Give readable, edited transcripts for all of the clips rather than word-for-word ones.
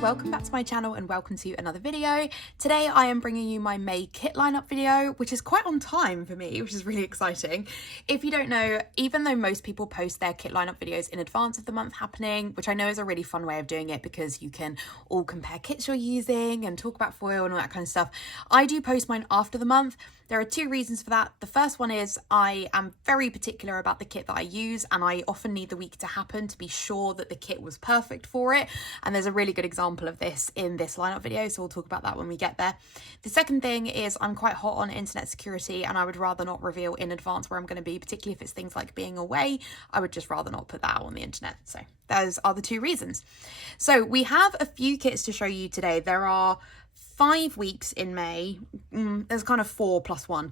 Welcome back to my channel and welcome to another video. Today I am bringing you my May kit lineup video, which is quite on time for me, which is really exciting. If you don't know, even though most people post their kit lineup videos in advance of the month happening, which I know is a really fun way of doing it because you can all compare kits you're using and talk about foil and all that kind of stuff, I do post mine after the month. There are two reasons for that. The first one is I am very particular about the kit that I use, and I often need the week to happen to be sure that the kit was perfect for it. And there's a really good example of this in this lineup video, so we'll talk about that when we get there. The second thing is I'm quite hot on internet security, and I would rather not reveal in advance where I'm going to be, particularly if it's things like being away. I would just rather not put that out on the internet. So those are the two reasons. So we have a few kits to show you today. There are 5 weeks in May. There's kind of 4 plus 1,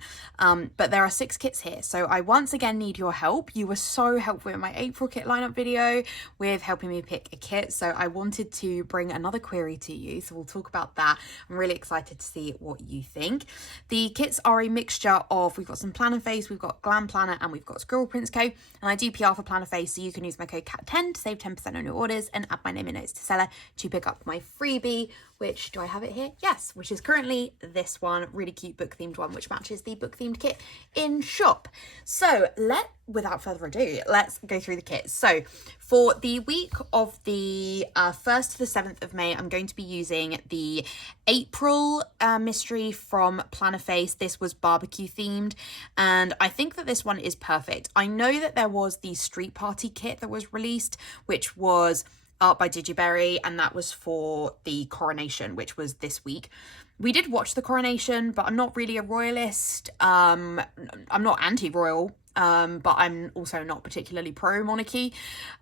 but there are 6 kits here, so I once again need your help. You were so helpful in my April kit lineup video with helping me pick a kit, so I wanted to bring another query to you, so we'll talk about that. I'm really excited to see what you think. The kits are a mixture of, we've got some Planner Face, we've got Glam Planner, and we've got Squirrel Prints Co. And I do PR for Planner Face, so you can use my code CAT10 to save 10% on your orders and add my name in notes to seller to pick up my freebie, which, do I have it here? Yes, which is currently this one, really cute book themed one, which matches the book themed kit in shop. So without further ado, let's go through the kits. So for the week of the 1st to the 7th of May, I'm going to be using the April mystery from Planner Face. This was barbecue themed, and I think that this one is perfect. I know that there was the Street Party kit that was released, which was art by Digiberry, and that was for the coronation, which was this week. We did watch the coronation, but I'm not really a royalist. I'm not anti-royal, but I'm also not particularly pro-monarchy.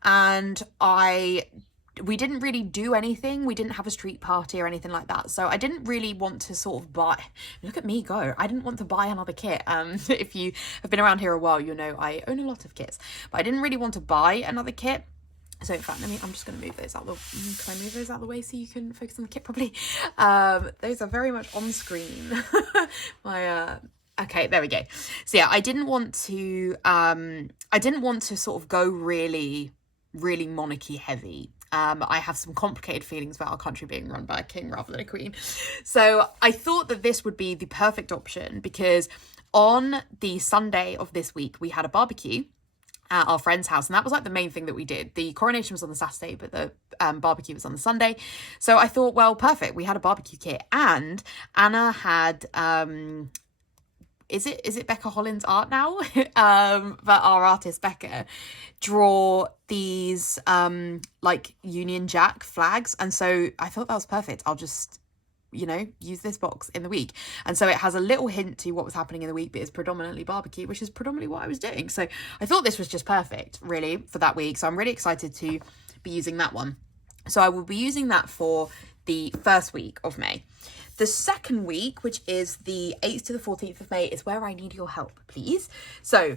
And we didn't really do anything. We didn't have a street party or anything like that. So I didn't really want to sort of buy, look at me go. I didn't want to buy another kit. If you have been around here a while, you know I own a lot of kits, but I didn't really want to buy another kit. So in fact, I'm just going to move those out can I move those out of the way so you can focus on the kit properly? Those are very much on screen. Okay, there we go. So yeah, I didn't want to sort of go really, really monarchy heavy. I have some complicated feelings about our country being run by a king rather than a queen. So I thought that this would be the perfect option because on the Sunday of this week, we had a barbecue at our friend's house, and that was like the main thing that we did. The coronation was on the Saturday, but the barbecue was on the Sunday. So I thought, well, perfect. We had a barbecue kit, and Anna had is it Becca Holland's art now? But our artist Becca draw these like Union Jack flags, and so I thought that was perfect. I'll just use this box in the week. And so it has a little hint to what was happening in the week, but it's predominantly barbecue, which is predominantly what I was doing. So I thought this was just perfect, really, for that week. So I'm really excited to be using that one. So I will be using that for the first week of May. The second week, which is the 8th to the 14th of May, is where I need your help, please. So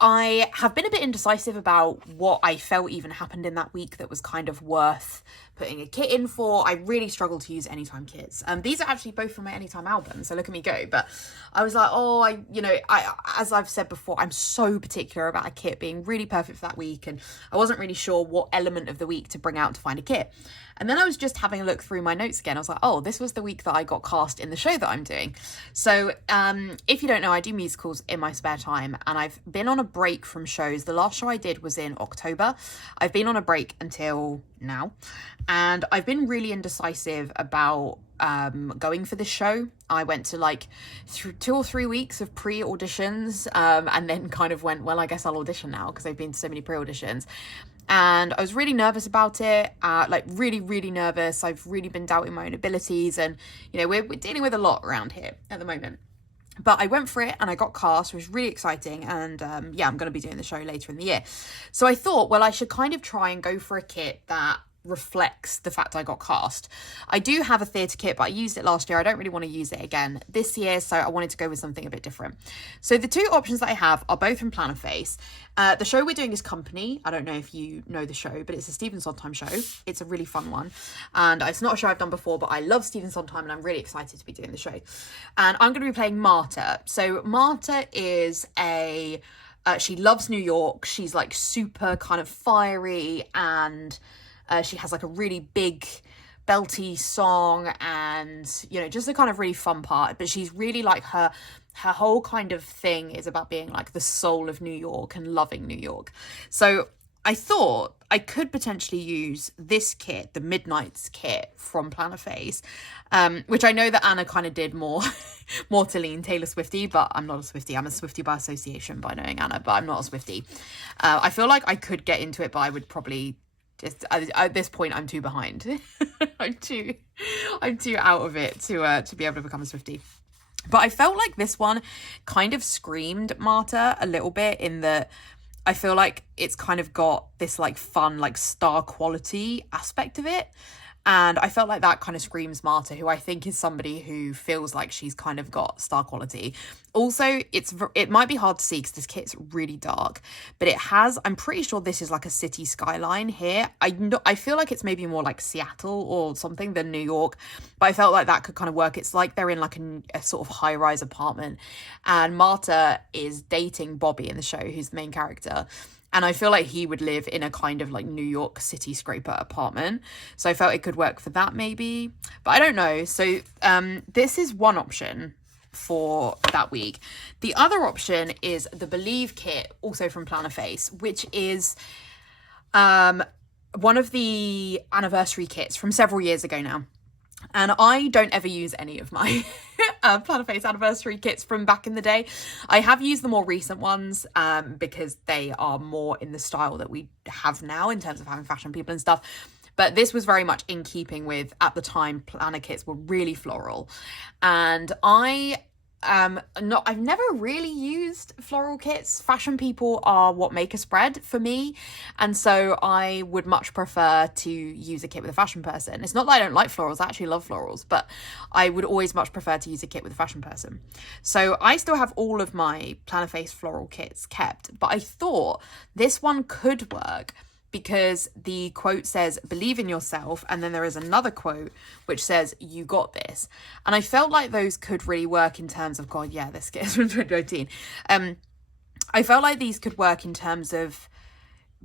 I have been a bit indecisive about what I felt even happened in that week that was kind of worth putting a kit in for. I really struggle to use Anytime kits. These are actually both from my Anytime album, so look at me go. But I was like, as I've said before, I'm so particular about a kit being really perfect for that week, and I wasn't really sure what element of the week to bring out to find a kit. And then I was just having a look through my notes again. I was like, oh, this was the week that I got cast in the show that I'm doing. So if you don't know, I do musicals in my spare time, and I've been on a break from shows. The last show I did was in October. I've been on a break until now, and I've been really indecisive about going for this show. I went to like 2 or 3 weeks of pre-auditions, and then kind of went, well, I guess I'll audition now because I've been to so many pre-auditions. And I was really nervous about it, like really, really nervous. I've really been doubting my own abilities, and we're dealing with a lot around here at the moment. But I went for it and I got cast, which was really exciting. And yeah, I'm going to be doing the show later in the year. So I thought, well, I should kind of try and go for a kit that reflects the fact I got cast. I do have a theatre kit, but I used it last year. I don't really want to use it again this year, so I wanted to go with something a bit different. So the 2 options that I have are both from Planner Face. The show we're doing is Company. I don't know if you know the show, but it's a Stephen Sondheim show. It's a really fun one, and it's not a show I've done before, but I love Stephen Sondheim and I'm really excited to be doing the show. And I'm going to be playing Marta. So Marta is a She loves New York. She's like super kind of fiery, and she has like a really big belty song, and you know, just a kind of really fun part. But she's really like her whole kind of thing is about being like the soul of New York and loving New York. So I thought I could potentially use this kit, the Midnights kit from Planner Face, which I know that Anna kind of did more to lean Taylor Swiftie, but I'm not a Swiftie. I'm a Swiftie by association by knowing Anna, but I'm not a Swiftie. I feel like I could get into it, but I would probably just at this point I'm too behind. I'm too out of it to be able to become a Swiftie. But I felt like this one kind of screamed Marta a little bit, in that I feel like it's kind of got this like fun, like star quality aspect of it. And I felt like that kind of screams Marta, who I think is somebody who feels like she's kind of got star quality. Also, it might be hard to see because this kit's really dark, but it has, I'm pretty sure this is like a city skyline here. I feel like it's maybe more like Seattle or something than New York, but I felt like that could kind of work. It's like they're in like a sort of high-rise apartment, and Marta is dating Bobby in the show, who's the main character. And I feel like he would live in a kind of like New York city scraper apartment. So I felt it could work for that maybe. But I don't know. So this is one option for that week. The other option is the Believe kit, also from Planner Face, which is one of the anniversary kits from several years ago now. And I don't ever use any of my Planner Face anniversary kits from back in the day. I have used the more recent ones because they are more in the style that we have now in terms of having fashion people and stuff. But this was very much in keeping with, at the time, planner kits were really floral. And I've never really used floral kits. Fashion people are what make a spread for me, and so I would much prefer to use a kit with a fashion person. It's not that I don't like florals, I actually love florals, but I would always much prefer to use a kit with a fashion person. So I still have all of my Planner Face floral kits kept, but I thought this one could work because the quote says, "Believe in yourself," and then there is another quote which says, "You got this." And I felt like those could really work in terms of, God, yeah, this kit is from 2019. I felt like these could work in terms of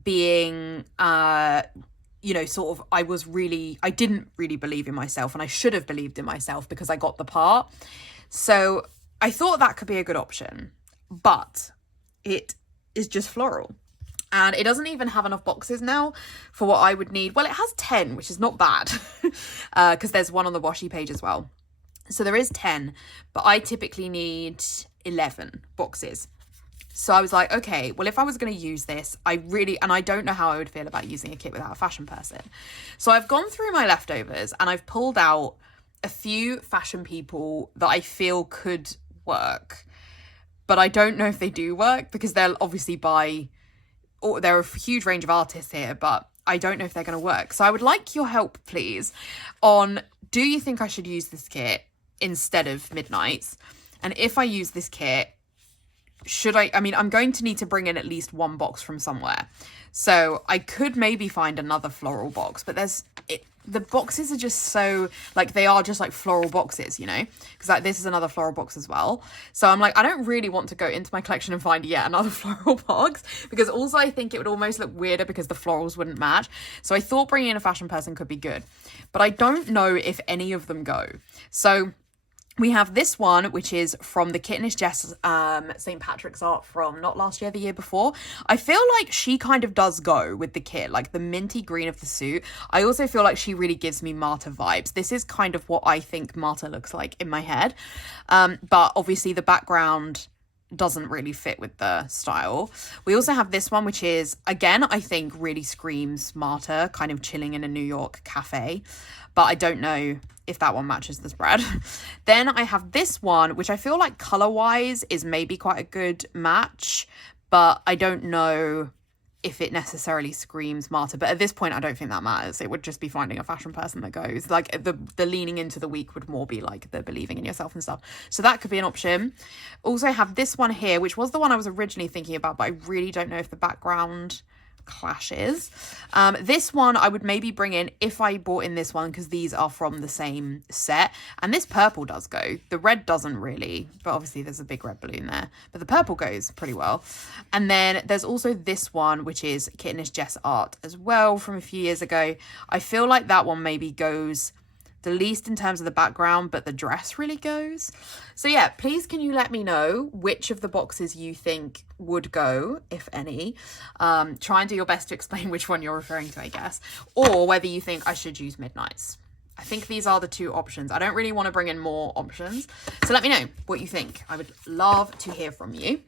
being, sort of, I didn't really believe in myself, and I should have believed in myself because I got the part. So I thought that could be a good option, but it is just floral. And it doesn't even have enough boxes now for what I would need. Well, it has 10, which is not bad, because there's one on the washi page as well. So there is 10, but I typically need 11 boxes. So I was like, okay, well, if I was going to use this, and I don't know how I would feel about using a kit without a fashion person. So I've gone through my leftovers and I've pulled out a few fashion people that I feel could work, but I don't know if they do work because they'll obviously there are a huge range of artists here, but I don't know if they're going to work. So I would like your help, please, on, do you think I should use this kit instead of Midnights? And if I use this kit, I'm going to need to bring in at least one box from somewhere. So I could maybe find another floral box, but the boxes are just so, like, they are just like floral boxes, you know, because like this is another floral box as well. So I'm like, I don't really want to go into my collection and find yet another floral box, because also I think it would almost look weirder because the florals wouldn't match. So I thought bringing in a fashion person could be good, but I don't know if any of them go. So we have this one, which is from the Kittenish Jess St. Patrick's art from not last year, the year before. I feel like she kind of does go with the kit, like the minty green of the suit. I also feel like she really gives me Marta vibes. This is kind of what I think Marta looks like in my head. But obviously the background doesn't really fit with the style. We also have this one, which is, again, I think really screams Marta, kind of chilling in a New York cafe, but I don't know if that one matches the spread. Then I have this one, which I feel like color-wise is maybe quite a good match, but I don't know if it necessarily screams Marta. But at this point, I don't think that matters. It would just be finding a fashion person that goes. Like, the leaning into the week would more be like the believing in yourself and stuff. So that could be an option. Also have this one here, which was the one I was originally thinking about, but I really don't know if the background clashes. This one I would maybe bring in if I bought in this one, because these are from the same set, and this purple does go. The red doesn't really, but obviously there's a big red balloon there, but the purple goes pretty well. And then there's also this one, which is Kittenish Jess art as well from a few years ago. I feel like that one maybe goes the least in terms of the background, but the dress really goes. So yeah, please can you let me know which of the boxes you think would go, if any. Try and do your best to explain which one you're referring to, I guess, or whether you think I should use Midnights. I think these are the two options. I don't really want to bring in more options, so let me know what you think. I would love to hear from you.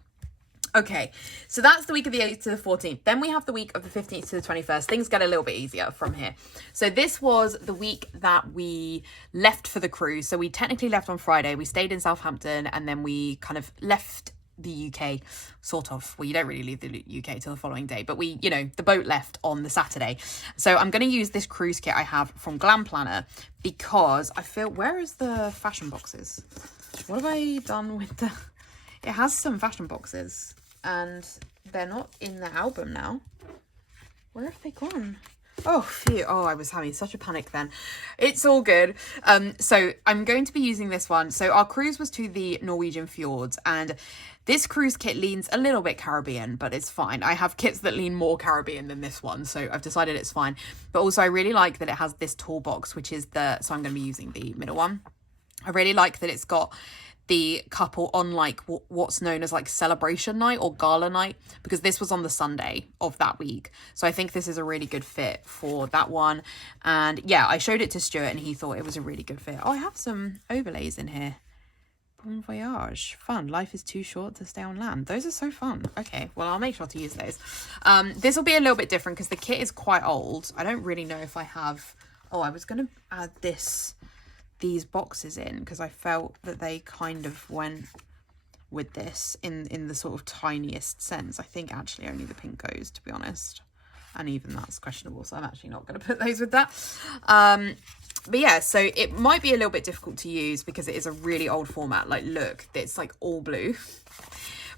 Okay, so that's the week of the 8th to the 14th. Then we have the week of the 15th to the 21st. Things get a little bit easier from here. So this was the week that we left for the cruise. So we technically left on Friday. We stayed in Southampton, and then we kind of left the UK, sort of. Well, you don't really leave the UK till the following day, but we, you know, the boat left on the Saturday. So I'm going to use this cruise kit I have from Glam Planner because I feel, where is the fashion boxes? What have I done with the... It has some fashion boxes, and they're not in the album now. Where have they gone? Oh, phew. Oh, I was having such a panic then. It's all good. So I'm going to be using this one. So our cruise was to the Norwegian fjords, and this cruise kit leans a little bit Caribbean, but it's fine. I have kits that lean more Caribbean than this one, so I've decided it's fine. But also I really like that it has this toolbox, which is the... So I'm going to be using the middle one. I really like that it's got the couple on like what's known as like celebration night or gala night, because this was on the Sunday of that week. So I think this is a really good fit for that one. And yeah, I showed it to Stuart and he thought it was a really good fit. Oh, I have some overlays in here. Bon voyage. Fun. Life is too short to stay on land. Those are so fun. Okay, well, I'll make sure to use those. This will be a little bit different because the kit is quite old. I don't really know if I have... Oh, I was going to add these boxes in because I felt that they kind of went with this in the sort of tiniest sense. I think actually only the pink goes, to be honest, and even that's questionable, so I'm actually not going to put those with that. But yeah, so it might be a little bit difficult to use because it is a really old format. Like, look, it's like all blue,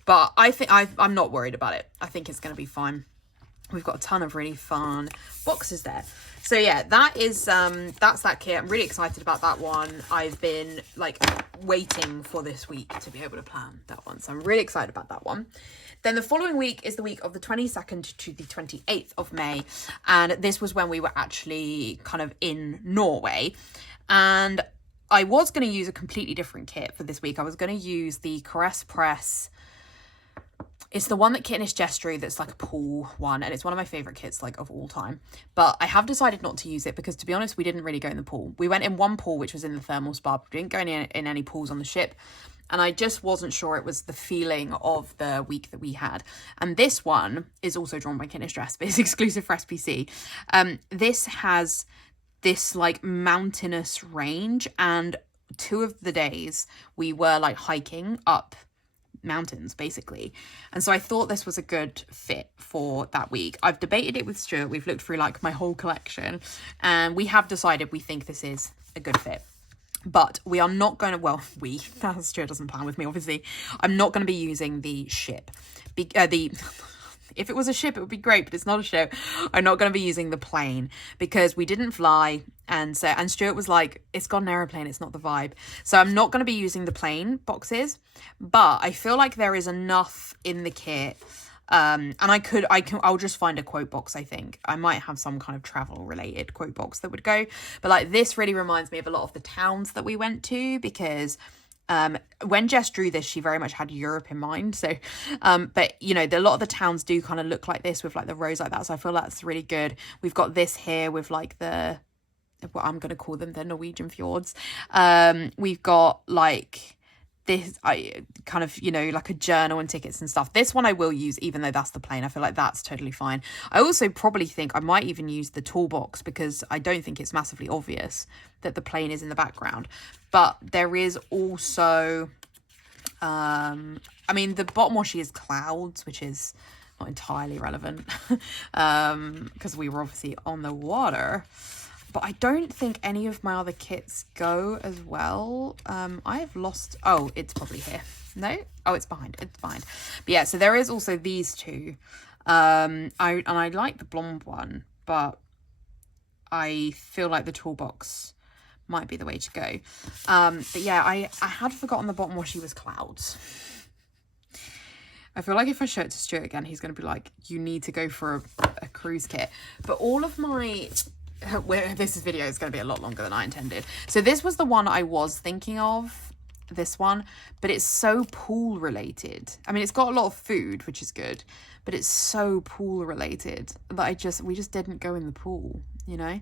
but I think I'm not worried about it. I think it's going to be fine. We've got a ton of really fun boxes there. So yeah, that is that's that kit. I'm really excited about that one. I've been like waiting for this week to be able to plan that one, so I'm really excited about that one. Then the following week is the week of the 22nd to the 28th of May, and this was when we were actually kind of in Norway. And I was going to use a completely different kit for this week. I was going to use the Caress Press. It's the one that Kittenish Jess drew that's like a pool one, and it's one of my favourite kits like of all time. But I have decided not to use it because, to be honest, we didn't really go in the pool. We went in one pool, which was in the thermal spa, but we didn't go in any pools on the ship. And I just wasn't sure it was the feeling of the week that we had. And this one is also drawn by Kittenish Jess, but it's exclusive for SPC. This has this like mountainous range, and 2 of the days we were like hiking up mountains basically, and so I thought this was a good fit for that week. I've debated it with Stuart. We've looked through like my whole collection, and we have decided we think this is a good fit. But we are not going to, well, Stuart doesn't plan with me, obviously. I'm not going to be using the ship. If it was a ship, it would be great, but it's not a ship. I'm not going to be using the plane because we didn't fly. And Stuart was like, it's got an aeroplane, it's not the vibe. So I'm not going to be using the plane boxes, but I feel like there is enough in the kit. And I'll just find a quote box. I think I might have some kind of travel related quote box that would go, but like this really reminds me of a lot of the towns that we went to, because when Jess drew this, she very much had Europe in mind. So but you know, a lot of the towns do kind of look like this with like the roads like that, so I feel that's really good. We've got this here with like the, what I'm going to call them, the Norwegian fjords. We've got like this, I kind of, you know, like a journal and tickets and stuff. This one I will use, even though that's the plane. I feel like that's totally fine. I also probably think I might even use the toolbox because I don't think it's massively obvious that the plane is in the background. But there is also, I mean, the bottom washi is clouds, which is not entirely relevant because we were obviously on the water. But I don't think any of my other kits go as well. I have lost... Oh, it's probably here. No? Oh, it's behind. It's behind. But yeah, so there is also these two. I like the blonde one, but I feel like the toolbox might be the way to go. But yeah, I had forgotten the bottom washi was clouds. I feel like if I show it to Stuart again, he's going to be like, you need to go for a cruise kit. But all of my... this video is going to be a lot longer than I intended. So this was the one I was thinking of, this one. But it's so pool related. I mean, it's got a lot of food, which is good. But it's so pool related that we just didn't go in the pool, you know?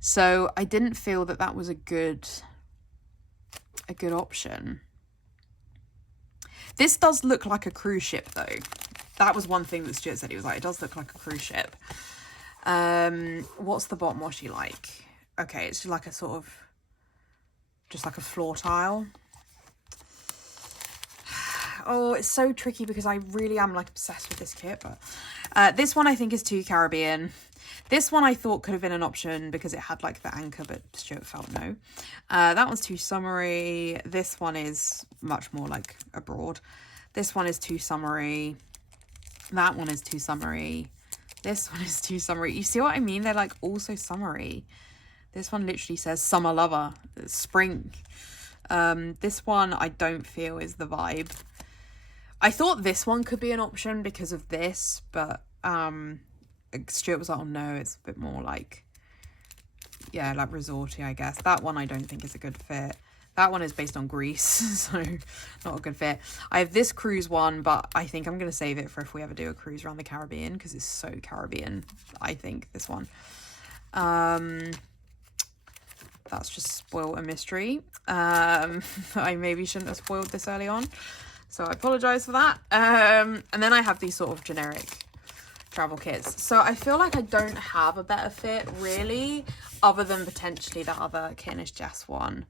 So I didn't feel that that was a good option. This does look like a cruise ship, though. That was one thing that Stuart said. He was like, it does look like a cruise ship. What's the bottom washi like? Okay, it's like a sort of, just like a floor tile. Oh, it's so tricky because I really am like obsessed with this kit. But this one I think is too Caribbean. This one I thought could have been an option because it had like the anchor, but Stuart felt no. That one's too summery. This one is much more like abroad. This one is too summery. That one is too summery. This one is too summery. You see what I mean? They're like also summery. This one literally says summer lover, spring. This one I don't feel is the vibe. I thought this one could be an option because of this, but Stuart was like, oh no, it's a bit more like, yeah, like resorty, I guess. That one I don't think is a good fit. That one is based on Greece, so not a good fit. I have this cruise one, but I think I'm going to save it for if we ever do a cruise around the Caribbean, because it's so Caribbean, I think, this one. That's just spoiled a mystery. I maybe shouldn't have spoiled this early on, so I apologise for that. And then I have these sort of generic travel kits. So I feel like I don't have a better fit, really, other than potentially that other Kit & Jess one.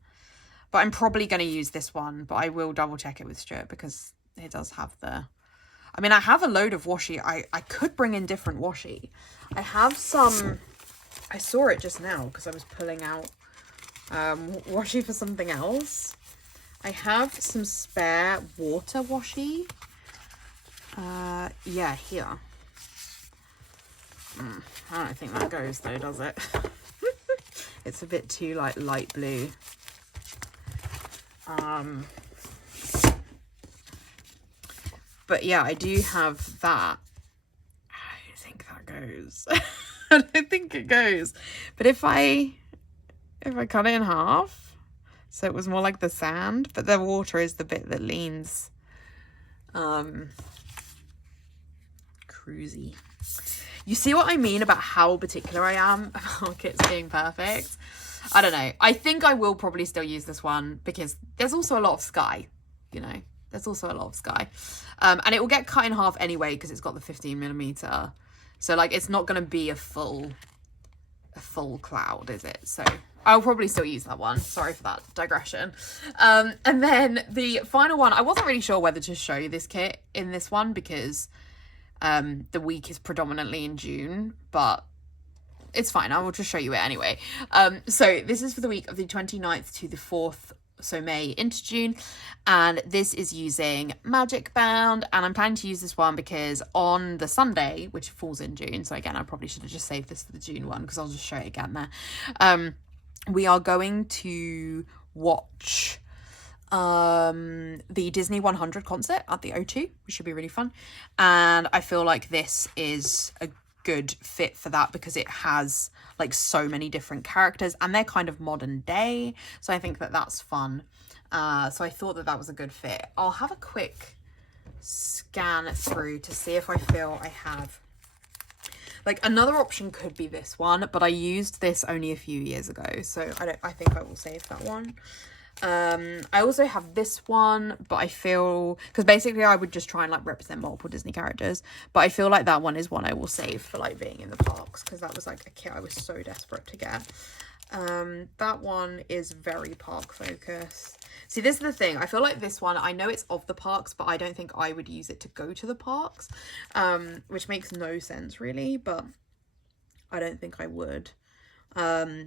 But I'm probably going to use this one, but I will double check it with Stuart because it does have the... I mean, I have a load of washi. I could bring in different washi. I have some... I saw it just now because I was pulling out washi for something else. I have some spare water washi. Yeah, here. I don't think that goes though, does it? It's a bit too like light blue. But yeah, I do have that. I don't think that goes. I don't think it goes. But if I cut it in half, so it was more like the sand, but the water is the bit that leans cruisy. You see what I mean about how particular I am about kits being perfect? I don't know. I think I will probably still use this one because there's also a lot of sky, you know. There's also a lot of sky. And it will get cut in half anyway because it's got the 15mm. So, like, it's not going to be a full cloud, is it? So I'll probably still use that one. Sorry for that digression. And then the final one, I wasn't really sure whether to show you this kit in this one because the week is predominantly in June, but it's fine. I will just show you it anyway. So this is for the week of the 29th to the 4th, so May into June, and this is using Magic Bound, and I'm planning to use this one because on the Sunday, which falls in June, so again I probably should have just saved this for the June one because I'll just show it again there. We are going to watch the Disney 100 concert at the O2, which should be really fun, and I feel like this is a good fit for that because it has like so many different characters and they're kind of modern day, so I think that that's fun. So I thought that that was a good fit. I'll have a quick scan through to see if I feel I have like another option. Could be this one, but I used this only a few years ago, so I think I will save that one. I also have this one, but I feel, because basically I would just try and like represent multiple Disney characters, but I feel like that one is one I will save for like being in the parks because that was like a kit I was so desperate to get. That one is very park focused. See, this is the thing, I feel like this one, I know it's of the parks, but I don't think I would use it to go to the parks, which makes no sense really, but I don't think I would.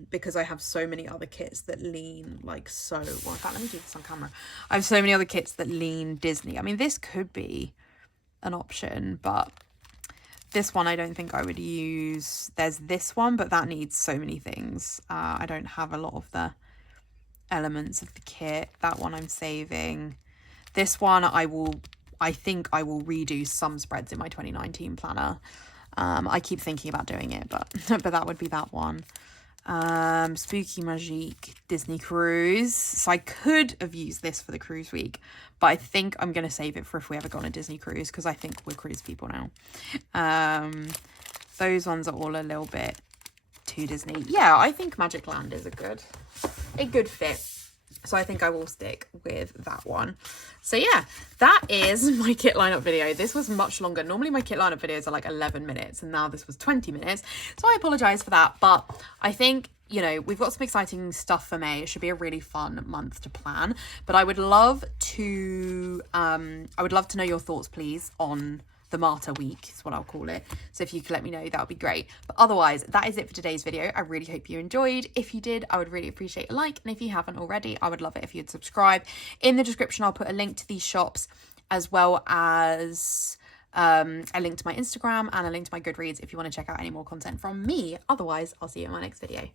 Because I have so many other kits that lean like so, well, in fact, let me do this on camera. I have so many other kits that lean Disney. I mean, this could be an option, but This one I don't think I would use. There's this one, but that needs so many things. I don't have a lot of the elements of the kit. That one I'm saving. This one I think I will redo some spreads in my 2019 planner. I keep thinking about doing it, but that would be that one. Spooky Magique Disney Cruise. So I could have used this for the cruise week, but I think I'm going to save it for if we ever go on a Disney cruise, because I think we're cruise people now. Those ones are all a little bit too Disney. Yeah, I think Magic Land is a good fit. So I think I will stick with that one. So yeah, that is my kit lineup video. This was much longer. Normally my kit lineup videos are like 11 minutes and now this was 20 minutes. So I apologize for that. But I think, you know, we've got some exciting stuff for May. It should be a really fun month to plan. But I would love to know your thoughts, please, on the Martyr week is what I'll call it. So if you could let me know, that would be great. But otherwise, that is it for today's video. I really hope you enjoyed. If you did, I would really appreciate a like. And if you haven't already, I would love it if you'd subscribe. In the description, I'll put a link to these shops, as well as a link to my Instagram and a link to my Goodreads if you want to check out any more content from me. Otherwise, I'll see you in my next video.